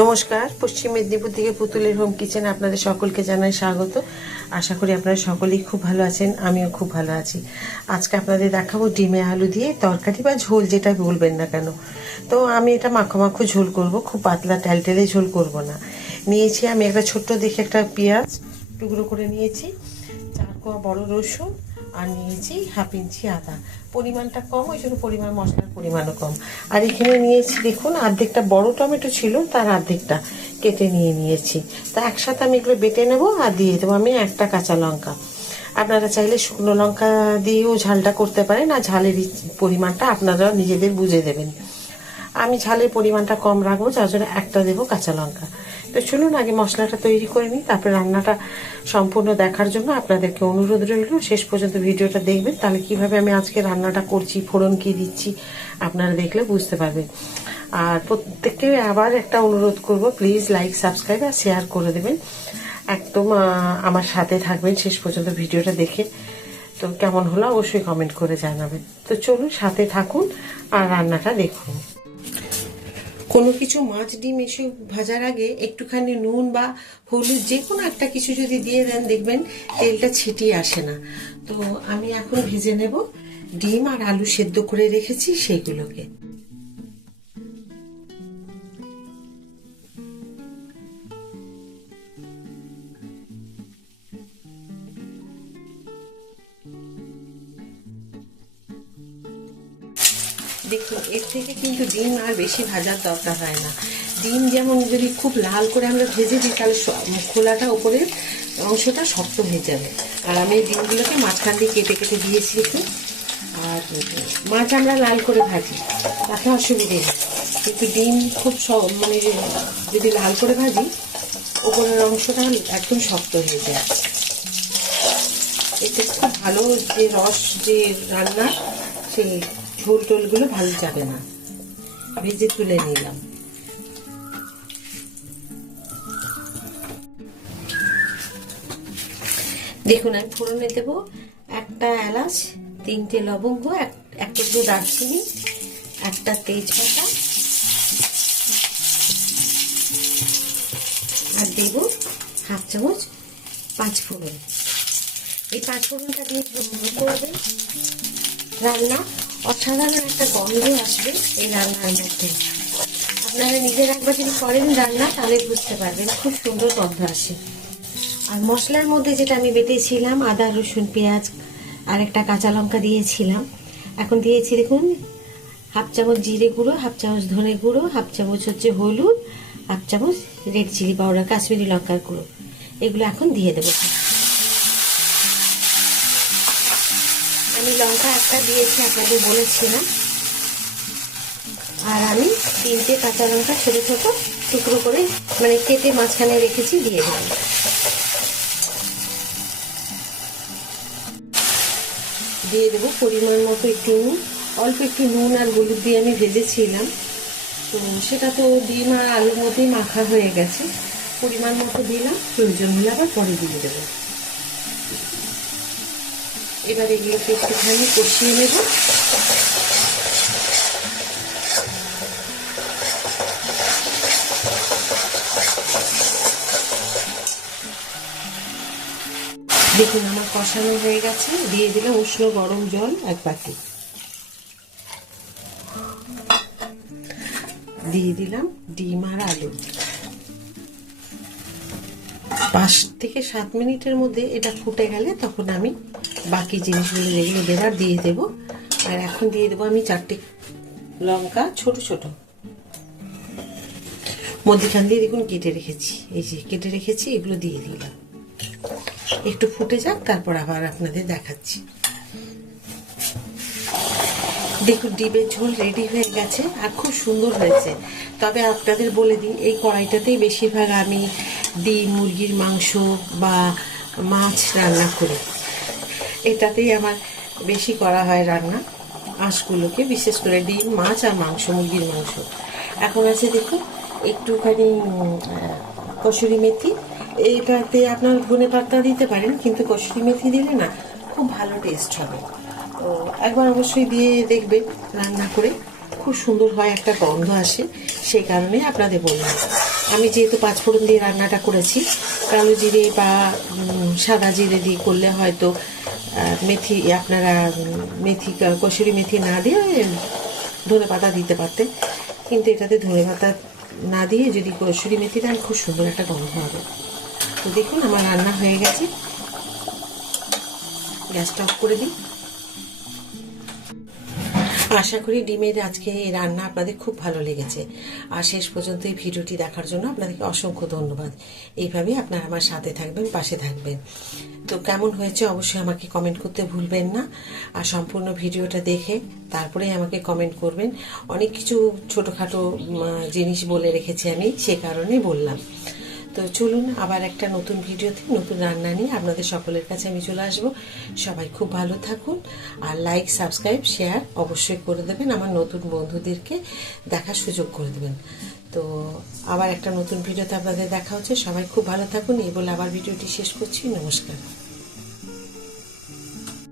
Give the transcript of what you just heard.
নমস্কার, পশ্চিম মেদিনীপুর থেকে পুতুলের হোম কিচেন আপনাদের সকলকে জানাই স্বাগত। আশা করি আপনারা সকলেই খুব ভালো আছেন, আমিও খুব ভালো আছি। আজকে আপনাদের দেখাবো ডিমে আলু দিয়ে তরকারি বা ঝোল যেটা বলবেন না কেন। তো আমি এটা মাখো মাখো ঝোল করব, খুব পাতলা টেলটেলে ঝোল করব না। নিয়েছি আমি একটা ছোট্ট দেখে একটা পেঁয়াজ টুকরো করে নিয়েছি, চার কোয়া বড় রসুন আর নিয়েছি হাফ ইঞ্চি আদা। পরিমাণটা কম, ওই জন্য পরিমাণ মশলার পরিমাণও কম। আর এখানে নিয়েছি, দেখুন, অর্ধেকটা বড় টমেটো ছিল, তার অর্ধেকটা কেটে নিয়ে নিয়েছি। তা একসাথে আমি এগুলো বেটে নেব আর দিয়ে দেবো আমি একটা কাঁচা লঙ্কা। আপনারা চাইলে শুকনো লঙ্কা দিয়েও ঝালটা করতে পারেন, আর ঝালের পরিমাণটা আপনারা নিজেদের বুঝে দেবেন। আমি ঝালের পরিমাণটা কম রাখব, যার জন্য একটা দেবো কাঁচা লঙ্কা। তো চলুন আগে মশলাটা তৈরি করে নিই, তারপরে রান্নাটা সম্পূর্ণ দেখার জন্য আপনাদেরকে অনুরোধ রইল, শেষ পর্যন্ত ভিডিওটা দেখবেন, তাহলে কীভাবে আমি আজকে রান্নাটা করছি, ফোড়ন কি দিচ্ছি আপনারা দেখলে বুঝতে পারবেন। আর প্রত্যেককে আবার একটা অনুরোধ করব, প্লিজ লাইক, সাবস্ক্রাইব আর শেয়ার করে দেবেন। একদম আমার সাথে থাকবেন শেষ পর্যন্ত ভিডিওটা দেখে। তো কেমন হলো অবশ্যই কমেন্ট করে জানাবেন। তো চলুন সাথে থাকুন আর রান্নাটা দেখুন। কোনো কিছু মাছ, ডিম এসে ভাজার আগে একটুখানি নুন বা হলুদ যে কোনো একটা কিছু যদি দিয়ে দেন, দেখবেন তেলটা ছিটিয়ে আসে না। তো আমি এখন ভেজে নেব ডিম আর আলু সেদ্ধ করে রেখেছি সেইগুলোকে। দেখুন, এর থেকে কিন্তু ডিম আর বেশি ভাজার দরকার হয় না। ডিম যেমন যদি খুব লাল করে আমরা ভেজে দিই, তাহলে খোলাটা ওপরের অংশটা শক্ত হয়ে যাবে। আর আমি এই ডিমগুলোকে মাঝখান দিয়ে কেটে কেটে দিয়েছি একটু। আর মাছ আমরা লাল করে ভাজি, তাতে অসুবিধে নেই। কিন্তু ডিম খুব মানে যদি লাল করে ভাজি, ওপরের অংশটা একদম শক্ত হয়ে যায়। এতে খুব ভালো যে রস যে রান্না, সেই ঝোল টোলগুলো ভালো যাবে না। ভেজে তুলে নিলাম। দেখুন, আমি ফোড়নে দেব একটা এলাচ, তিনটে লবঙ্গ, এক দারচিনি, একটা তেজপাতা। আর দেব হাফ চামচ পাঁচ ফোড়ন। এই পাঁচ ফোড়নটা দিয়ে রান্না অসাধারণ একটা গন্ধ আসবে এই রান্নার মধ্যে। আপনারা নিজের একবার যদি করেন রান্না, তাহলে বুঝতে পারবেন খুব সুন্দর গন্ধ আসে। আর মশলার মধ্যে যেটা আমি বেটেছিলাম, আদা, রসুন, পেঁয়াজ, আর একটা কাঁচা লঙ্কা দিয়েছিলাম। এখন দিয়েছি দেখুন, হাফ চামচ জিরে গুঁড়ো, হাফ চামচ ধনে গুঁড়ো, হাফ চামচ হচ্ছে হলুদ, হাফ চামচ রেড চিলি পাউডার, কাশ্মীরি লঙ্কার গুঁড়ো। এগুলো এখন দিয়ে দেবো। আমি লঙ্কা একটা দিয়েছি, আপনাদের বলেছিলাম। আর আমি তিনটে কাঁচা লঙ্কা ছোটো ছোটো টুকরো করে মানে কেটে মাঝখানে রেখেছি, দিয়ে দিলাম। দিয়ে দেবো পরিমাণ মতো একটু নুন। অল্প একটু নুন আর হলুদ দিয়ে আমি ভেজেছিলাম। তো সেটা তো ডিম আর আলুর মধ্যেই মাখা হয়ে গেছে। পরিমাণ মতো দিলাম, প্রয়োজন হলে আবার পরে দিয়ে দেবো। এবার এগুলোকে একটুখানি কষিয়ে নেব। দেখুন, আমার কষানো হয়ে গেছে। দিয়ে দিলাম উষ্ণ গরম জল এক বাটি। দিয়ে দিলাম ডিম আর আলু। পাঁচ থেকে সাত মিনিটের মধ্যে এটা ফুটে গেলে তখন আমি বাকি জিনিসগুলো যেগুলো দেবার দিয়ে দেব। আর এখন দিয়ে দেবো আমি চারটে লঙ্কা, ছোট ছোট। মধ্যখান দিয়ে দেখুন কেটে রেখেছি। এই যে কেটে রেখেছি, এগুলো দিয়ে দিলাম। একটু ফুটে যাক, তারপর আবার আপনাদের দেখাচ্ছি। দেখুন, ডিমের ঝোল রেডি হয়ে গেছে আর খুব সুন্দর হয়েছে। তবে আপনাদের বলে দিই, এই কড়াইটাতেই বেশিরভাগ আমি ডিম, মুরগির মাংস বা মাছ রান্না করি। এটাতেই আমার বেশি করা হয় রান্না, আঁশগুলোকে, বিশেষ করে ডিম, মাছ আর মাংস, মুরগির মাংস। এখন আছে দেখুন, একটুখানি কসুরি মেথি। এইটাতে আপনার ধনে পাতা দিতে পারেন, কিন্তু কসুরি মেথি দিলে না খুব ভালো টেস্ট হবে। তো একবার অবশ্যই দিয়ে দেখবেন, রান্না করে। খুব সুন্দর হয়, একটা গন্ধ আসে, সেই কারণে আপনাদের বললাম। আমি যেহেতু পাঁচফোড়ন দিয়ে রান্নাটা করেছি, কালো জিরে বা সাদা জিরে দিয়ে করলে হয়তো মেথি আপনারা মেথি, কসুরি মেথি না দিয়ে ধনে পাতা দিতে পারতেন। কিন্তু এটাতে ধনে পাতা না দিয়ে যদি কসুরি মেথি দেন, খুব সুন্দর একটা গন্ধ হবে। তো দেখুন, আমার রান্না হয়ে গেছে। গ্যাসটা অফ করে দিই। আশা করি ডিমের আজকে এই রান্না আপনাদের খুব ভালো লেগেছে। আর শেষ পর্যন্ত এই ভিডিওটি দেখার জন্য আপনাদেরকে অসংখ্য ধন্যবাদ। এইভাবেই আপনারা আমার সাথে থাকবেন, পাশে থাকবেন। তো কেমন হয়েছে অবশ্যই আমাকে কমেন্ট করতে ভুলবেন না। আর সম্পূর্ণ ভিডিওটা দেখে তারপরেই আমাকে কমেন্ট করবেন। অনেক কিছু ছোটোখাটো জিনিস বলে রেখেছি আমি, সে কারণে বললাম। তো চলুন আবার একটা নতুন ভিডিওতে নতুন রান্না নিয়ে আপনাদের সকলের কাছে আমি চলে আসব। সবাই খুব ভালো থাকুন আর লাইক সাবস্ক্রাইব শেয়ার অবশ্যই করে দেবেন, আমার নতুন বন্ধুদেরকে দেখার সুযোগ করে দেবেন। তো আবার একটা নতুন ভিডিওতে আপনাদের দেখা হচ্ছে। সবাই খুব ভালো থাকুন, এই বলে আবার ভিডিওটি শেষ করছি। নমস্কার।